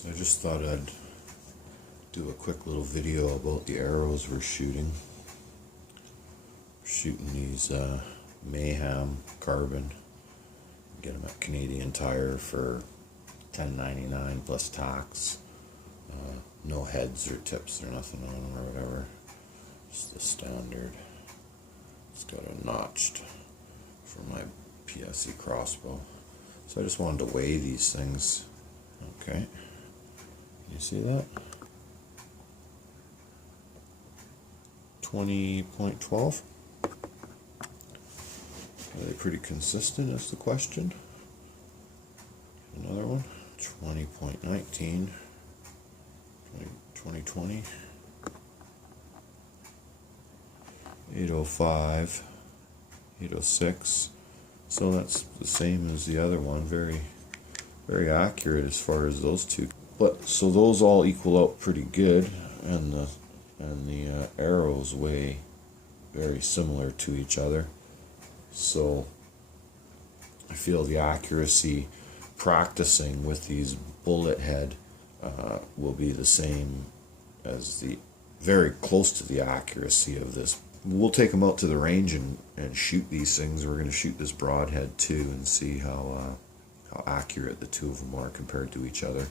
So I just thought I'd do a quick little video about the arrows we're shooting. Shooting these Mayhem carbon. Get them at Canadian Tire for $10.99 plus tax. No heads or tips or nothing on them or whatever. Just the standard. It's got a notched for my PSE crossbow. So I just wanted to weigh these things. Okay. You see that? 20.12. Are they pretty consistent is the question. Another one. 20.19. 2020. 805. 806. So that's the same as the other one. Very, very accurate as far as those two. But so those all equal out pretty good, and the arrows weigh very similar to each other. So I feel the accuracy practicing with these bullet head will be the same as very close to the accuracy of this. We'll take them out to the range and shoot these things. We're going to shoot this broadhead too and see how accurate the two of them are compared to each other.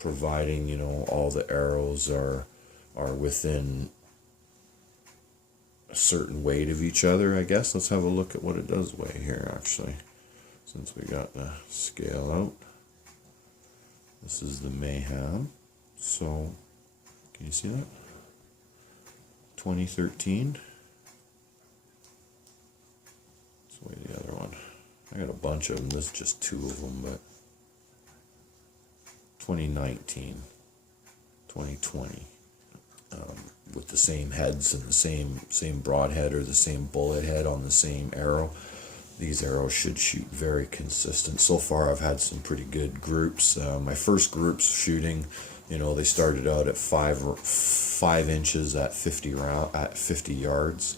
Providing, you know, all the arrows are within a certain weight of each other, I guess. Let's have a look at what it does weigh here, actually, since we got the scale out. This is the Mayhem. So, can you see that? 2013. Let's weigh the other one. I got a bunch of them. This is just two of them, but 2019, 2020, with the same heads and the same broadhead or the same bullet head on the same arrow. These arrows should shoot very consistent. So far I've had some pretty good groups. My first groups shooting, you know, they started out at 5 inches at 50 yards.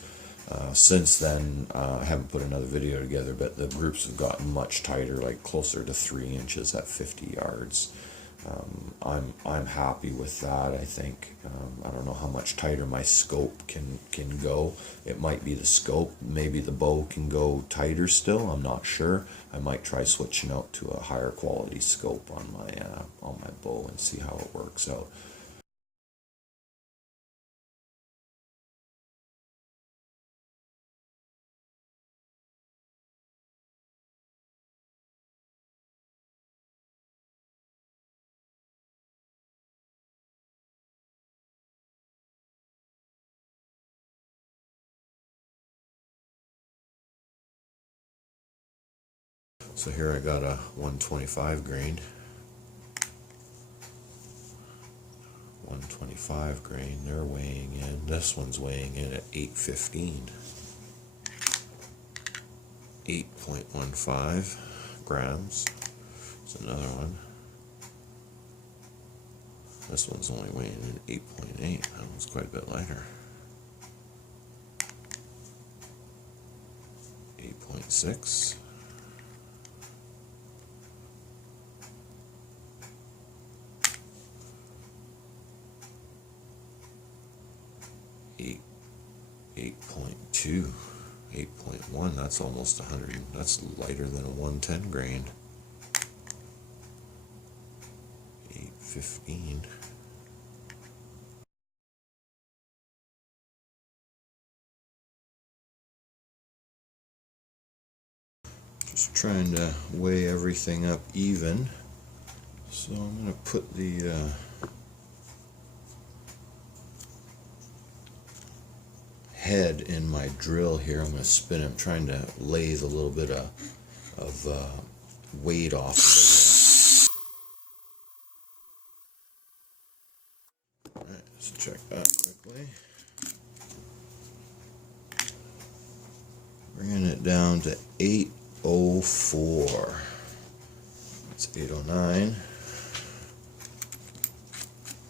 Since then, I haven't put another video together, but the groups have gotten much tighter, like closer to 3 inches at 50 yards. I'm happy with that. I think I don't know how much tighter my scope can go. It might be the scope. Maybe the bow can go tighter still. I'm not sure. I might try switching out to a higher quality scope on my bow and see how it works out. So here I got a 125 grain. 125 grain, they're weighing in. This one's weighing in at 815. 8.15 grams. There's another one. This one's only weighing in 8.8. That one's quite a bit lighter. 8.6. 8.2, 8.1, that's almost 100, that's lighter than a 110 grain. 815. Just trying to weigh everything up even. So I'm going to put the head in my drill here. I'm going to spin it. I'm trying to lathe a little bit of weight off of it. Okay. Bringing it down to 804. It's 809.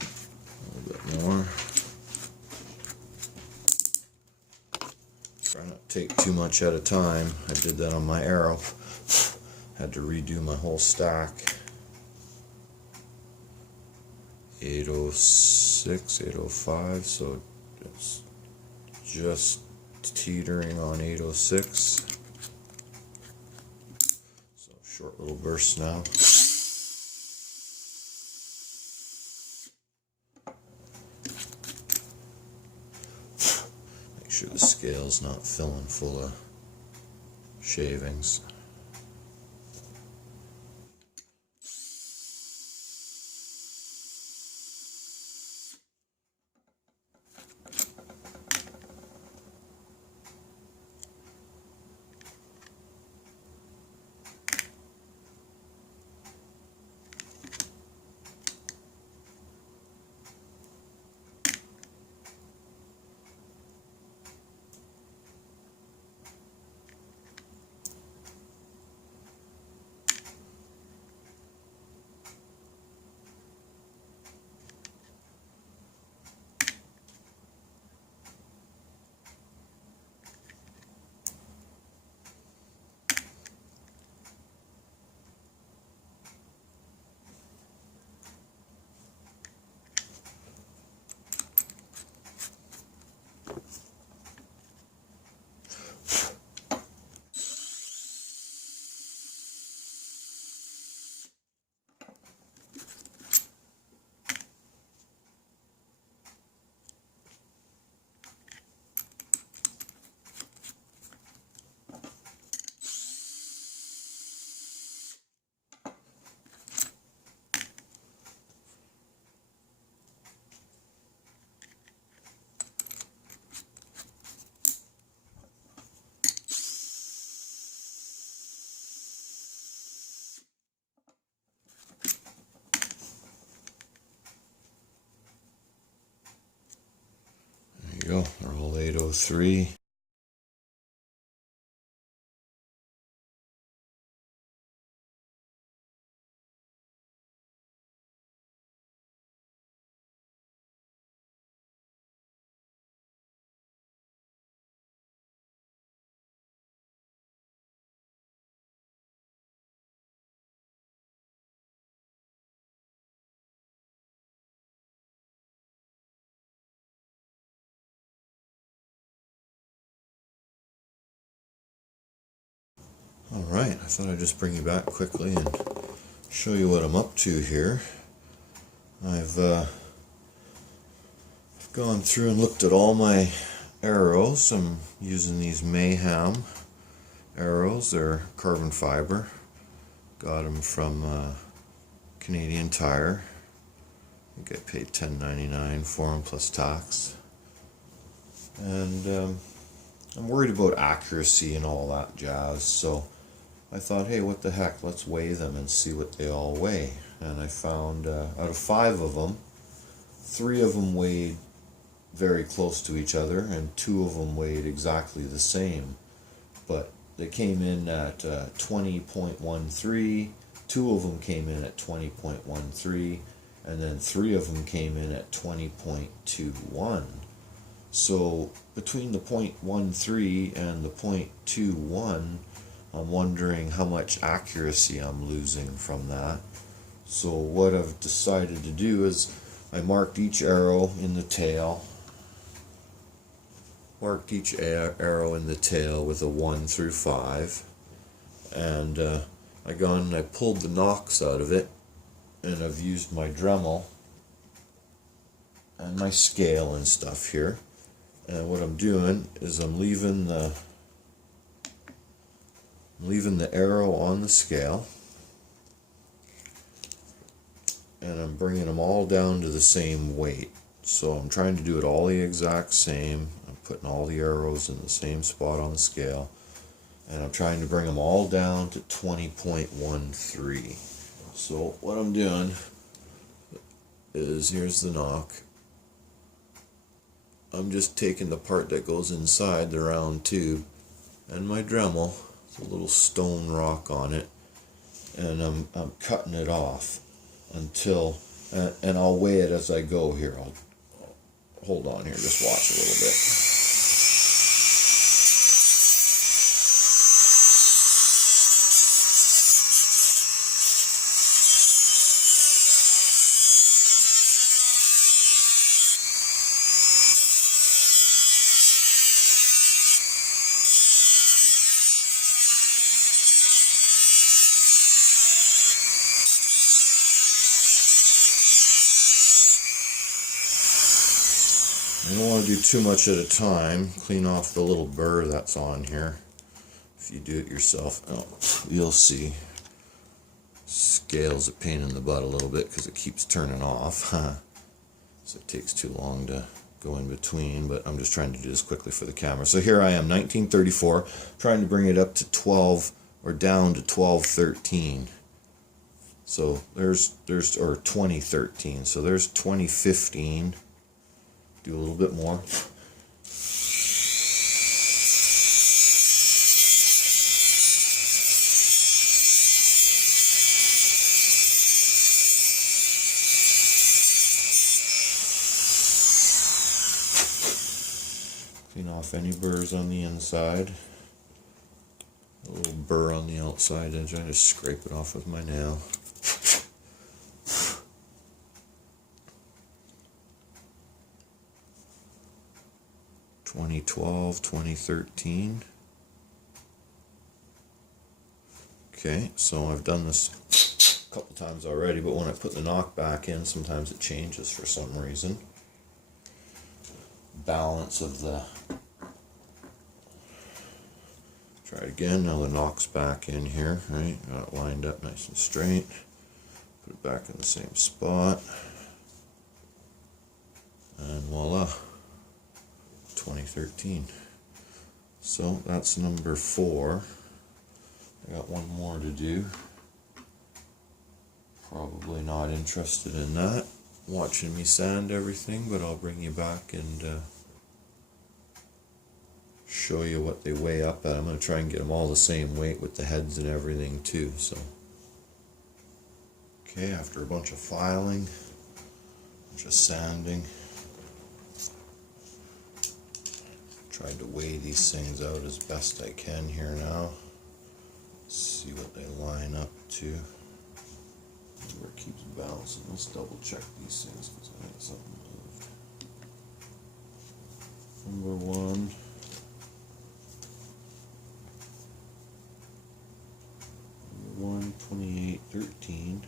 A little bit more. Try not to take too much at a time. I did that on my arrow. Had to redo my whole stack. 806, 805, so it's just teetering on 806. So short little bursts now. Make sure the scale's not filling full of shavings. There you go, they're all 803. Alright, I thought I'd just bring you back quickly and show you what I'm up to here. I've gone through and looked at all my arrows. I'm using these Mayhem arrows. They're carbon fiber. Got them from Canadian Tire. I think I paid $10.99 for them plus tax. And I'm worried about accuracy and all that jazz, so I thought, hey, what the heck, let's weigh them and see what they all weigh. And I found out of 5 of them, 3 of them weighed very close to each other and 2 of them weighed exactly the same, but they came in at 20.13, 2 of them came in at 20.13, and then 3 of them came in at 20.21. So between the 0.13 and the 0.21, I'm wondering how much accuracy I'm losing from that. So what I've decided to do is I marked each arrow in the tail. Marked each arrow in the tail with a 1 through 5. And I gone and I pulled the nocks out of it, and I've used my Dremel and my scale and stuff here. And what I'm doing is I'm leaving the arrow on the scale, and I'm bringing them all down to the same weight. So I'm trying to do it all the exact same. I'm putting all the arrows in the same spot on the scale, and I'm trying to bring them all down to 20.13. So what I'm doing is, here's the knock, I'm just taking the part that goes inside the round tube and my Dremel, it's a little stone rock on it, and I'm cutting it off until, and I'll weigh it as I go here. I'll hold on here, just watch a little bit. I don't want to do too much at a time. Clean off the little burr that's on here. If you do it yourself, you'll see. Scale's a pain in the butt a little bit because it keeps turning off. So it takes too long to go in between, but I'm just trying to do this quickly for the camera. So here I am, 1934, trying to bring it up to 12 or down to 1213. So there's or 2013. So there's 2015. Do a little bit more. Clean off any burrs on the inside. A little burr on the outside edge. I just scrape it off with my nail. 2012, 2013. Okay, so I've done this a couple times already, but when I put the knock back in, sometimes it changes for some reason. Balance of the... Try it again, now the knock's back in here, right? Got it lined up nice and straight. Put it back in the same spot. And voila. 2013. So that's number 4. I got one more to do. Probably not interested in that. Watching me sand everything, but I'll bring you back and show you what they weigh up at. I'm going to try and get them all the same weight with the heads and everything too. So, okay, after a bunch of filing, a bunch of sanding, tried to weigh these things out as best I can here now. See what they line up to. Where it keeps bouncing. Let's double check these things because I think something moved. Number 1. Number 1, 2813.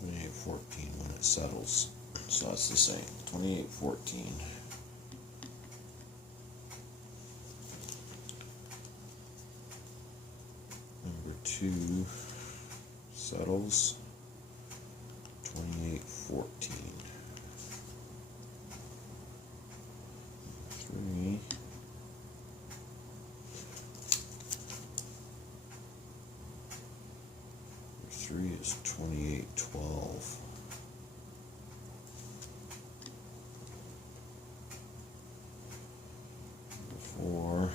2814 when it settles. So that's the same. 2814. Number 2 settles. 2814. 3. Number 3 is 2812. Number 4.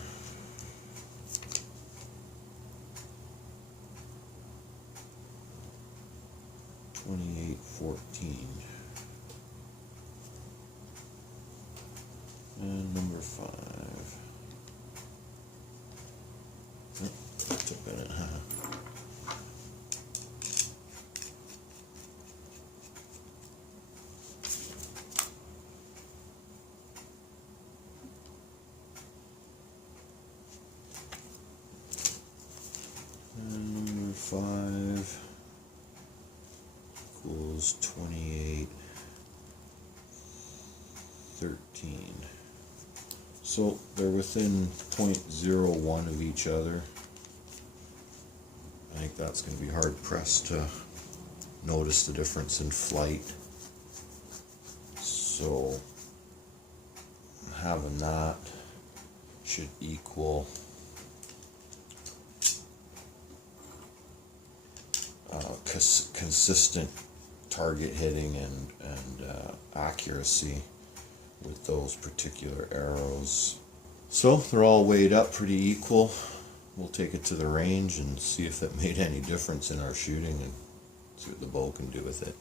2814. And number 5. Oh, took a minute, huh? And number 5 equals 2813. So they're within 0.01 of each other. I think that's going to be hard pressed to notice the difference in flight. So having that should equal consistent target hitting and accuracy with those particular arrows. So they're all weighed up pretty equal. We'll take it to the range and see if that made any difference in our shooting and see what the bow can do with it.